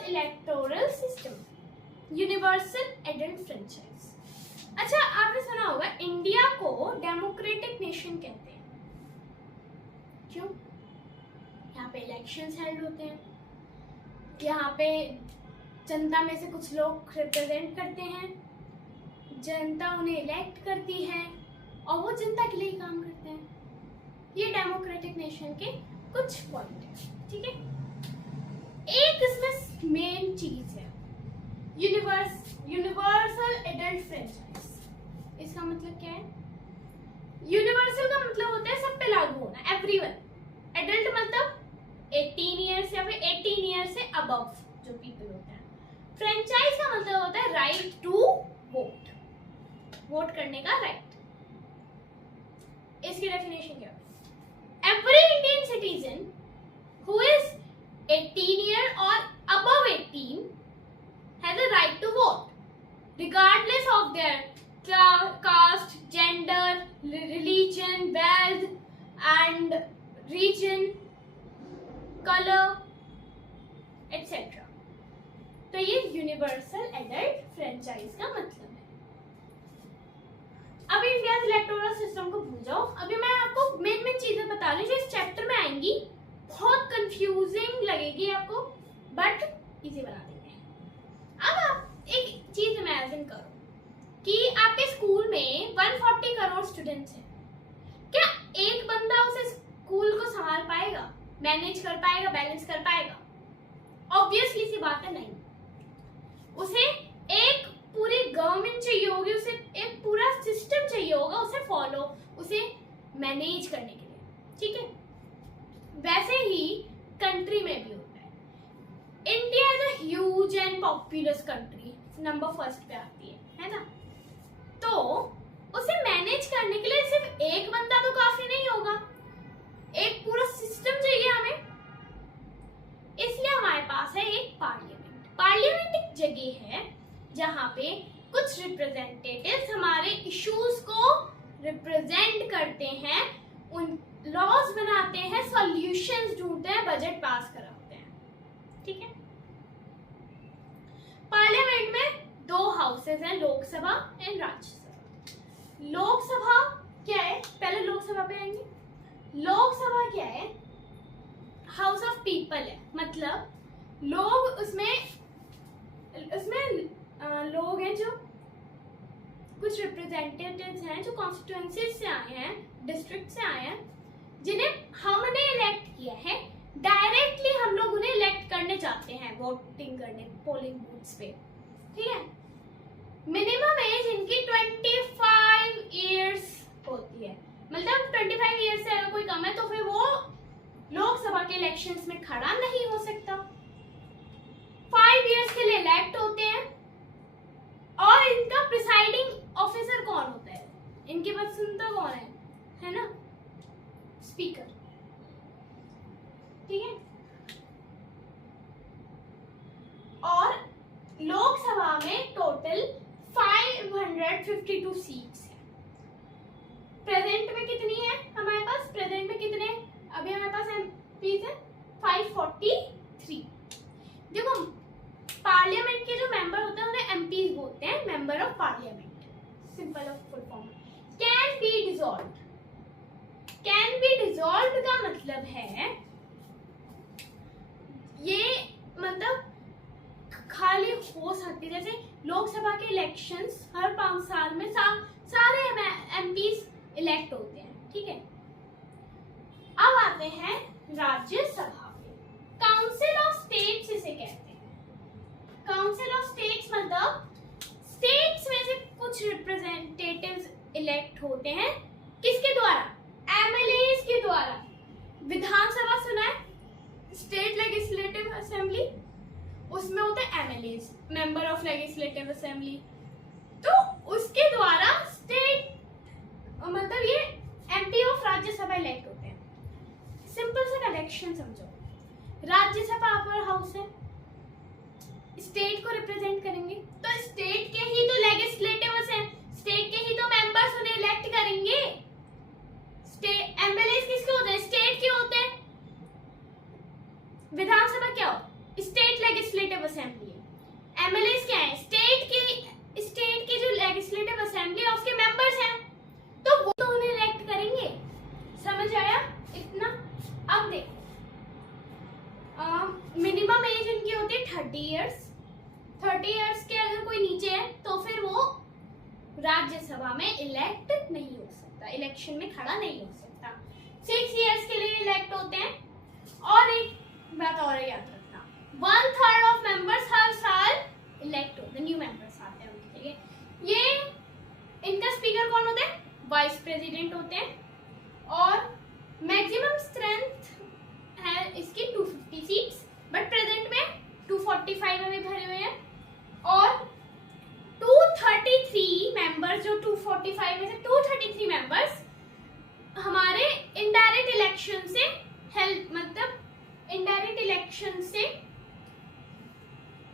India's electoral system, universal adult franchise. अच्छा, आपने सुना होगा इंडिया को डेमोक्रेटिक नेशन कहते हैं। क्यों? यहाँ पे इलेक्शंस हेल्ड होते हैं, यहाँ पे जनता में से कुछ लोग रिप्रेजेंट करते हैं, जनता उन्हें इलेक्ट करती है और वो जनता के लिए काम करते हैं। ये डेमोक्रेटिक नेशन के कुछ पॉइंट है, ठीक है। एक इसमें मेन चीज है यूनिवर्सल एडल्ट फ्रेंचाइज। इसका मतलब क्या है? यूनिवर्सल का मतलब होता है सब पे लागू होना, एवरीवन। एडल्ट मतलब 18 ईयर्स या फिर 18 ईयर्स से अबव जो पीपल होते हैं। फ्रेंचाइज का मतलब होता है राइट टू वोट, वोट करने का राइट। इसकी डेफिनेशन क्या है? Every Indian citizen who is 18 year or above 18 has a right to vote regardless of their caste, gender, religion, wealth and region, color, etc. तो ये यूनिवर्सल एडल्ट फ्रेंचाइज का मतलब है। अभी इंडिया इलेक्टोरल सिस्टम को भूल जाओ, अभी मैं आपको मेन चीजें बता रही हूँ जो इस चैप्टर में आएंगी। बहुत कंफ्यूजिंग लगेगी आपको, बट इजी बना देंगे। अब आप एक चीज इमेजिन करो कि आपके स्कूल में 140 करोड़ स्टूडेंट्स हैं। क्या एक बंदा उस स्कूल को संभाल पाएगा, मैनेज कर पाएगा, बैलेंस कर पाएगा? ऑब्वियसली सी बात है, नहीं। उसे एक पूरी गवर्नमेंट चाहिए होगी, उसे एक पूरा सिस्टम चाहिए होगा उसे फॉलो, उसे मैनेज करने के लिए, ठीक है। वैसे ही कंट्री में भी होता है। India is a huge and populace country, number first पे आती है ना। तो उसे मैनेज करने के लिए सिर्फ एक बंदा तो काफी नहीं होगा, एक पूरा सिस्टम चाहिए हमें। इसलिए हमारे पास है एक पार्लियामेंट। पार्लियामेंट एक जगह है जहाँ पे कुछ रिप्रेजेंटेटिव्स हमारे इश्यूज को रिप्रेजेंट करते हैं, उन लॉज बनाते हैं, सॉल्यूशंस ढूंढते हैं, बजट पास कराते हैं, ठीक है। पार्लियामेंट में दो हाउसेस हैं, लोकसभा एंड राज्यसभा। लोकसभा क्या है? पहले लोकसभा पे आएंगे। लोकसभा क्या है? हाउस ऑफ पीपल है, मतलब लोग उसमें लोग हैं जो कुछ रिप्रेजेंटेटिव्स हैं जो कॉन्स्टिट्यूएंसीज से आए हैं, डिस्ट्रिक्ट से आए हैं, जिन्हें हमने इलेक्ट किया है। डायरेक्टली हम लोग उन्हें इलेक्ट करने जाते हैं वोटिंग करने पोलिंग बूथ्स पे, ठीक है। मिनिमम एज इनकी 25 इयर्स होती है, मतलब 25 इयर्स से अगर कोई कम है तो फिर वो लोकसभा के इलेक्शंस में खड़ा नहीं हो सकता। 5 इयर्स के लिए इलेक्ट होते हैं। और इनका प्रिसाइडिंग ऑफिसर कौन होता है? इनकी बात सुनता कौन है ना? स्पीकर, ठीक है। और लोकसभा में टोटल 552 सीट्स है। प्रेजेंट में कितनी है हमारे पास? प्रेजेंट में कितने अभी हमारे पास एमपीज है? 543। देखो, पार्लियामेंट के जो मेंबर होते हैं उन्हें एमपीज बोलते हैं, member of parliament, simple of full form. Can be dissolved. Can be dissolved का मतलब है ये मतलब खाली हो सकती है। जैसे लोकसभा के इलेक्शंस हर 5 साल में सारे एमपीज इलेक्ट होते हैं, ठीक है। अब आते हैं राज्यसभा पे। काउंसिल ऑफ स्टेट्स इसे कहते हैं। काउंसिल ऑफ स्टेट्स मतलब स्टेट्स में से कुछ रिप्रेजेंटेटिव्स इलेक्ट होते हैं, किसके द्वारा? एमएलएस के द्वारा। विधानसभा सुना है? स्टेट लेजिस्लेटिव असेंबली, उसमें होते हैं MLAs, member of legislative assembly. तो उसके द्वारा स्टेट मतलब ये एमपी ऑफ राज्यसभा इलेक्ट होते हैं। सिंपल सा कनेक्शन समझो। राज्यसभा अपर हाउस है, स्टेट को रिप्रेजेंट करेंगे, तो स्टेट के ही तो लेजिस्लेटिव्स हैं, स्टेट के ही तो मेंबर्स उन्हें इलेक्ट करेंगे। स्टेट एमएलएस किसके होते हैं? स्टेट के होते हैं। विधानसभा क्या हो? स्टेट लेजिस्लेटिव असेंबली है। एमएलए क्या है? स्टेट की जो लेजिस्लेटिव असेंबली है उसके मेंबर्स हैं, तो वो तो उन्हें इलेक्ट करेंगे। समझ आया इतना? अब देखो, मिनिमम एज इनकी होती है 30 इयर्स। 30 इयर्स के अगर कोई नीचे है तो फिर वो राज्यसभा में इलेक्ट नहीं हो सकता, इलेक्शन में खड़ा नहीं हो सकता। 6 इयर्स के लिए इलेक्ट होते हैं। और एक बात और याद रखना, 1/3 ऑफ मेंबर्स हर साल इलेक्ट होते हैं, न्यू मेंबर्स आते हैं उनके लिए। ये इनका स्पीकर कौन होता है? वाइस प्रेसिडेंट होते हैं। और मैक्सिमम स्ट्रेंथ है इसकी 250 सीट्स, बट प्रेजेंट में 245 अभी भरे हुए हैं। और 233 मेंबर्स, जो 245 में से 233 मेंबर्स हमारे इनडायरेक्ट इलेक्शन से मतलब इनडायरेक्ट इलेक्शन से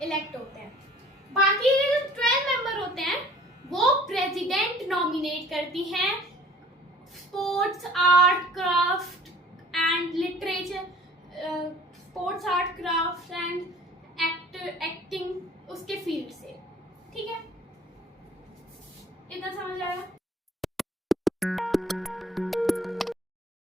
इलेक्ट होते हैं। बाकी के जो 12 मेंबर होते हैं वो प्रेसिडेंट नॉमिनेट करती हैं। Sports, art, craft and literature